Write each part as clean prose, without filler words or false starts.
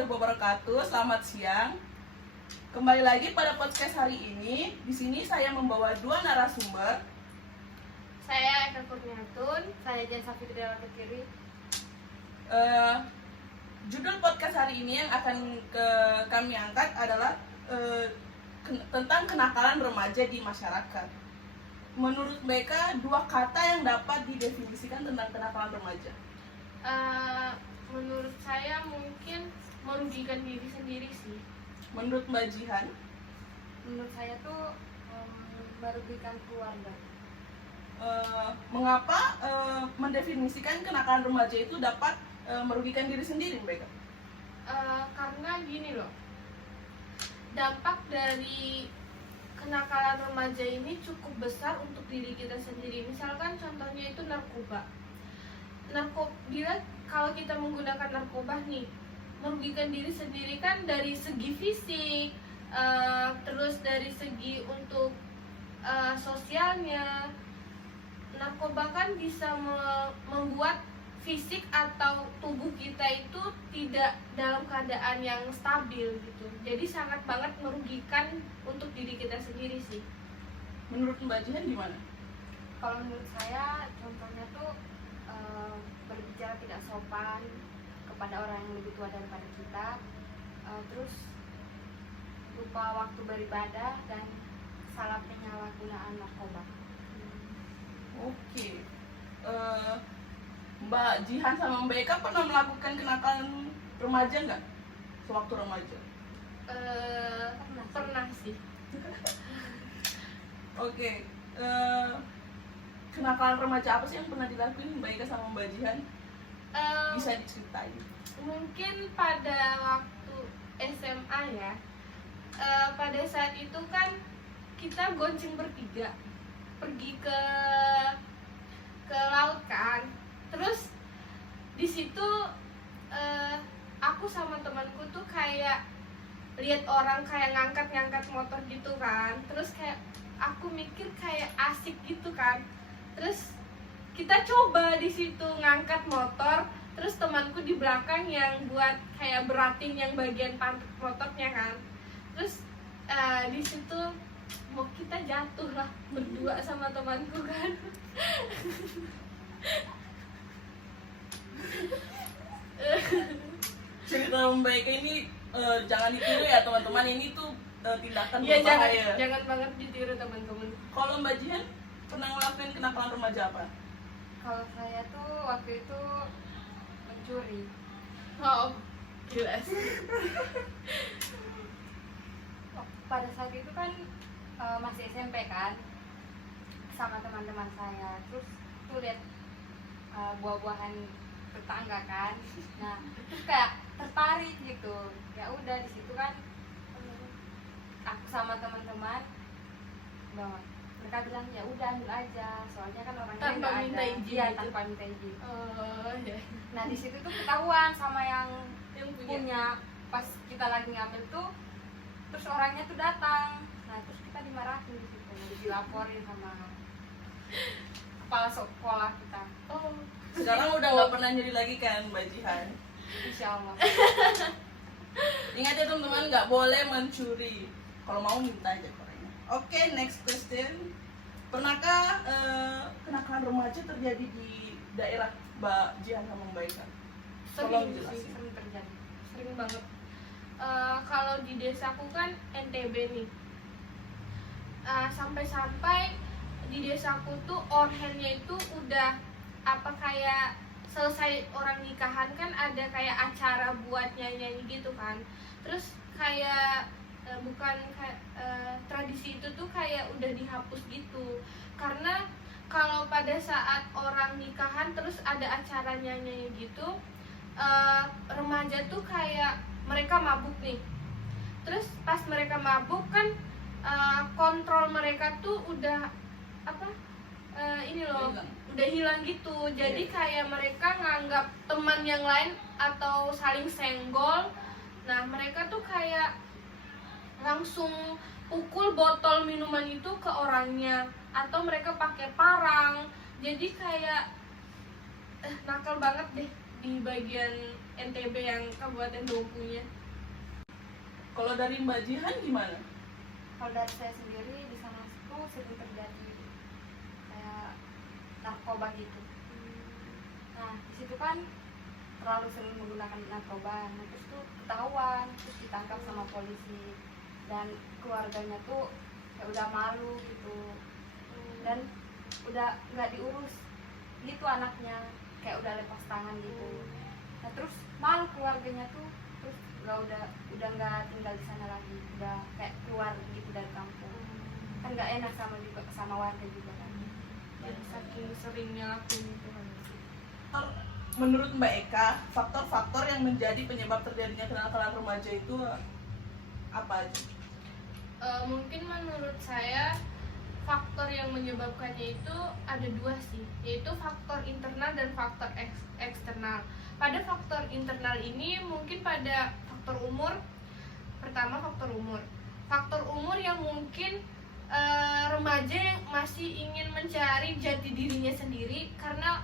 warahmatullahi wabarakatuh. Selamat siang. Kembali lagi pada podcast hari ini. Di sini saya membawa dua narasumber. Saya Eka Kurniatun, saya Jan Safitri Kiri. Judul podcast hari ini yang akan kami angkat adalah tentang kenakalan remaja di masyarakat. Menurut mereka, dua kata yang dapat didefinisikan tentang kenakalan remaja. Menurut saya mungkin merugikan diri sendiri sih. Menurut Mbak Jihan? Menurut saya tuh merugikan keluarga. Mengapa mendefinisikan kenakalan remaja itu dapat merugikan diri sendiri mereka? Karena gini loh, dampak dari kenakalan remaja ini cukup besar untuk diri kita sendiri. Misalkan contohnya itu narkoba. Bila kalau kita menggunakan narkoba nih, merugikan diri sendiri kan dari segi fisik, terus dari segi untuk sosialnya. Narkoba kan bisa membuat fisik atau tubuh kita itu tidak dalam keadaan yang stabil gitu. Jadi sangat banget merugikan untuk diri kita sendiri sih. Menurut Mbak Jihan gimana? Kalau menurut saya contohnya tuh berbicara tidak sopan kepada orang yang lebih tua daripada kita, terus lupa waktu beribadah dan salah penyalahgunaan narkoba. Oke. Mbak Jihan sama Mbak Eka pernah melakukan kenakalan remaja nggak? Sewaktu remaja? Pernah sih. Oke. Kenakalan remaja apa sih yang pernah dilakuin Mbak Eka sama Mbak Jihan? Bisa diceritain? Mungkin pada waktu SMA ya. Pada saat itu kan kita gonceng bertiga pergi ke laut kan. Terus di situ aku sama temanku tuh kayak lihat orang kayak ngangkat motor gitu kan. Terus kayak aku mikir kayak asik gitu kan. Terus kita coba di situ ngangkat motor. Terus temanku di belakang yang buat kayak beratin yang bagian pantat motornya kan. Terus di situ mau kita jatuh lah berdua sama temanku kan. Cerita Mbak Eka ini jangan ditiru ya teman-teman, ini tuh tindakan Ya berbahaya. jangan banget ditiru teman-teman. Kalau Mbak Jihan pernah ngelakuin kenakalan remaja apa? Kalau saya tuh waktu itu mencuri. Oh, jelas. Pada saat itu kan masih SMP kan, sama teman-teman saya, terus tuh lihat buah-buahan tetangga kan. Nah terus kayak tertarik gitu, ya udah di situ kan aku sama teman-teman banget, mereka bilang ya udah ambil aja, soalnya kan orangnya Tanpa nggak minta ada. izin Iya, gitu? tanpa minta izin. Oh, ya. Nah di situ tuh ketahuan sama yang Yang punya. punya. Pas kita lagi ngambil tuh, terus orangnya tuh datang. Nah terus kita dimarahin di situ, dilaporin sama kepala sekolah kita. Oh, Sekarang udah nggak pernah nyuri lagi kan Mbak Jihan? Insya Allah. Ingat ya teman-teman, nggak boleh mencuri. Kalau mau minta aja ke orangnya. Oke, next question. Pernahkah kenakalan remaja terjadi di daerah Mbak Jihan sama Mbak Eka? Tolong sering sih, jelasin. Sering terjadi. sering banget. Kalau di desaku kan NTB nih. Sampai-sampai di desaku tuh orhennya itu udah apa kayak selesai orang nikahan kan ada kayak acara buat nyanyi gitu kan. Terus kayak bukan kayak tradisi itu tuh kayak udah dihapus gitu. Karena kalau pada saat orang nikahan terus ada acara nyanyi gitu, remaja tuh kayak mereka mabuk nih. Terus pas mereka mabuk kan kontrol mereka tuh udah apa ini loh udah hilang gitu. Jadi kayak mereka nganggap teman yang lain atau saling senggol. Nah mereka tuh kayak langsung pukul botol minuman itu ke orangnya, atau mereka pakai parang. Jadi kayak nakal banget deh di bagian NTB yang Kabupaten Bengkulunya. Kalau dari Mbak Jihan gimana? Kalau dari saya sendiri di sana itu sering terjadi kayak narkoba gitu. Nah di situ kan terlalu sering menggunakan narkoba, nah, terus tuh ketahuan, terus ditangkap sama polisi dan keluarganya tuh kayak udah malu gitu dan udah nggak diurus gitu anaknya, kayak udah lepas tangan gitu. Nah terus malu keluarganya tuh, terus udah nggak tinggal di sana lagi, udah kayak keluar gitu dari kampung. Kan nggak enak sama warga juga kan. Jadi saking seringnya lakuin itu kan. Menurut Mbak Eka, faktor-faktor yang menjadi penyebab terjadinya kenakalan remaja itu apa aja? Mungkin menurut saya faktor yang menyebabkannya itu ada dua sih, yaitu faktor internal dan faktor eksternal. Pada faktor internal ini mungkin pada faktor umur. Pertama faktor umur yang mungkin remaja yang masih ingin mencari jati dirinya sendiri, karena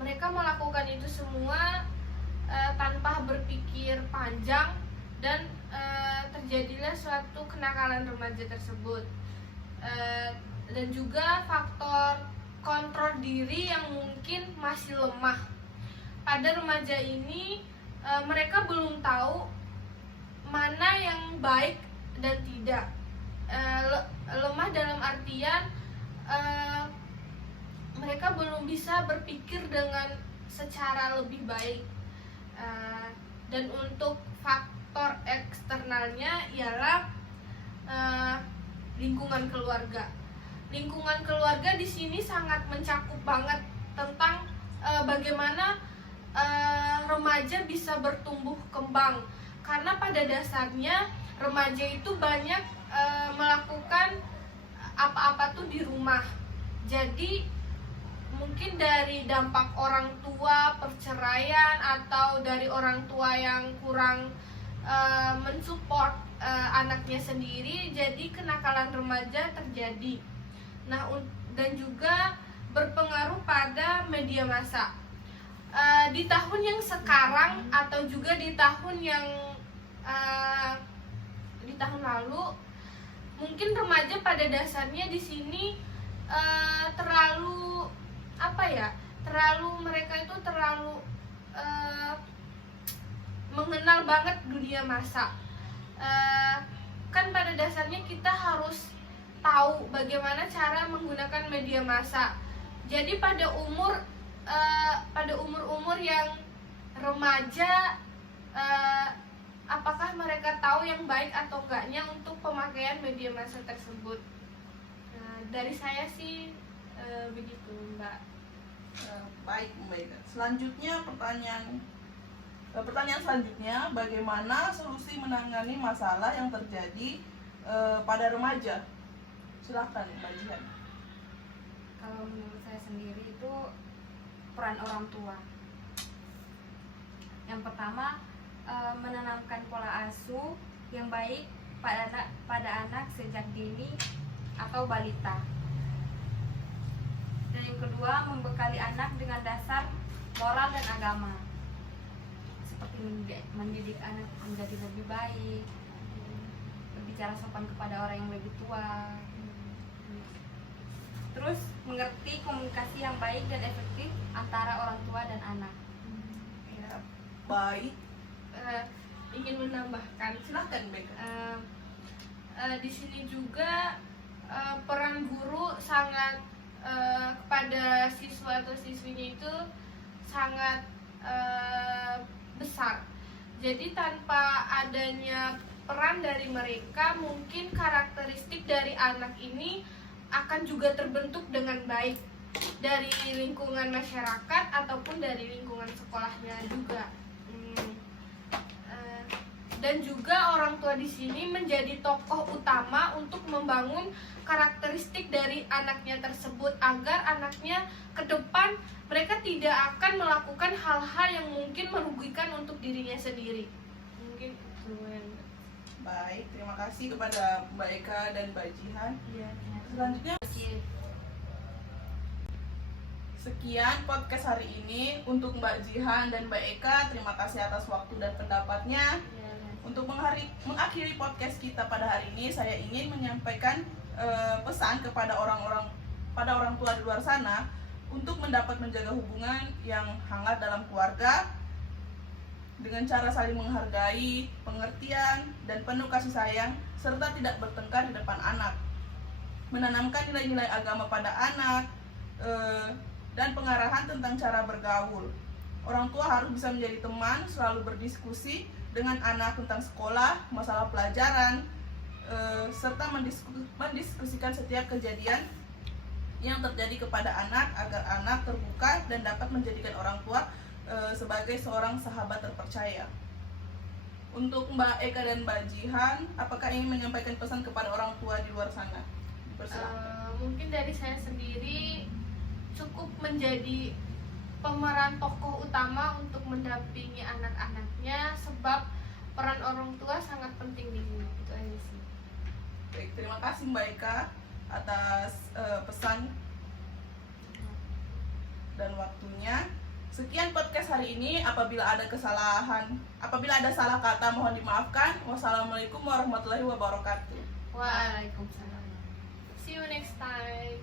mereka melakukan itu semua tanpa berpikir panjang dan terjadilah suatu kenakalan remaja tersebut. Dan juga faktor kontrol diri yang mungkin masih lemah. Pada remaja ini mereka belum tahu mana yang baik dan tidak. Lemah dalam artian mereka belum bisa berpikir dengan secara lebih baik. Dan untuk faktor eksternalnya ialah lingkungan keluarga. Lingkungan keluarga di sini sangat mencakup banget tentang bagaimana remaja bisa bertumbuh kembang, karena pada dasarnya remaja itu banyak melakukan apa-apa tuh di rumah. Jadi mungkin dari dampak orang tua, perceraian, atau dari orang tua yang kurang mensupport anaknya sendiri, jadi kenakalan remaja terjadi. Nah, dan juga berpengaruh pada media massa. Di tahun yang sekarang atau juga di tahun yang di tahun lalu, mungkin remaja pada dasarnya di sini terlalu mereka itu terlalu mengenal banget dunia massa. Kan pada dasarnya kita harus tahu bagaimana cara menggunakan media massa. Jadi pada umur yang remaja, apakah mereka tahu yang baik atau enggaknya untuk pemakaian media massa tersebut? Nah, dari saya sih begitu, Mbak. Baik, Mbak Eka. Selanjutnya pertanyaan selanjutnya, bagaimana solusi menangani masalah yang terjadi pada remaja? Silahkan Mbak Jihan. Kalau menurut saya sendiri itu peran orang tua. Yang pertama, menanamkan pola asuh yang baik pada anak sejak dini atau balita. Dan yang kedua, membekali anak dengan dasar moral dan agama, seperti mendidik anak menjadi lebih baik, berbicara sopan kepada orang yang lebih tua, terus mengerti komunikasi yang baik dan efektif antara orang tua dan anak. Ya, baik. Ingin menambahkan, Silahkan Mbak Eka. di sini juga peran guru sangat kepada siswa atau siswinya itu sangat besar. Jadi tanpa adanya peran dari mereka, mungkin karakteristik dari anak ini akan juga terbentuk dengan baik dari lingkungan masyarakat ataupun dari lingkungan sekolahnya juga. Dan juga orang tua di sini menjadi tokoh utama untuk membangun karakteristik dari anaknya tersebut, agar anaknya ke depan mereka tidak akan melakukan hal-hal yang mungkin merugikan untuk dirinya sendiri. Mungkin itu. Baik, terima kasih kepada Mbak Eka dan Mbak Jihan. Ya. Sekian podcast hari ini untuk Mbak Jihan dan Mbak Eka. Terima kasih atas waktu dan pendapatnya. Untuk mengakhiri podcast kita pada hari ini, saya ingin menyampaikan pesan kepada orang tua di luar sana untuk mendapat menjaga hubungan yang hangat dalam keluarga dengan cara saling menghargai, pengertian, dan penuh kasih sayang, serta tidak bertengkar di depan anak. Menanamkan nilai-nilai agama pada anak, dan pengarahan tentang cara bergaul. Orang tua harus bisa menjadi teman, selalu berdiskusi dengan anak tentang sekolah, masalah pelajaran, serta mendiskusikan setiap kejadian yang terjadi kepada anak agar anak terbuka dan dapat menjadikan orang tua sebagai seorang sahabat terpercaya. Untuk Mbak Eka dan Mbak Jihan, apakah ingin menyampaikan pesan kepada orang tua di luar sana? Dipersilakan. Mungkin dari saya sendiri cukup menjadi pemeran tokoh utama untuk mendampingi anak-anaknya, sebab peran orang tua sangat penting di hidup. Itu aja sih. Baik, terima kasih Mbak Eka atas pesan dan waktunya. Sekian podcast hari ini. Apabila ada salah kata, mohon dimaafkan. Wassalamualaikum warahmatullahi wabarakatuh. Waalaikumsalam. See you next time.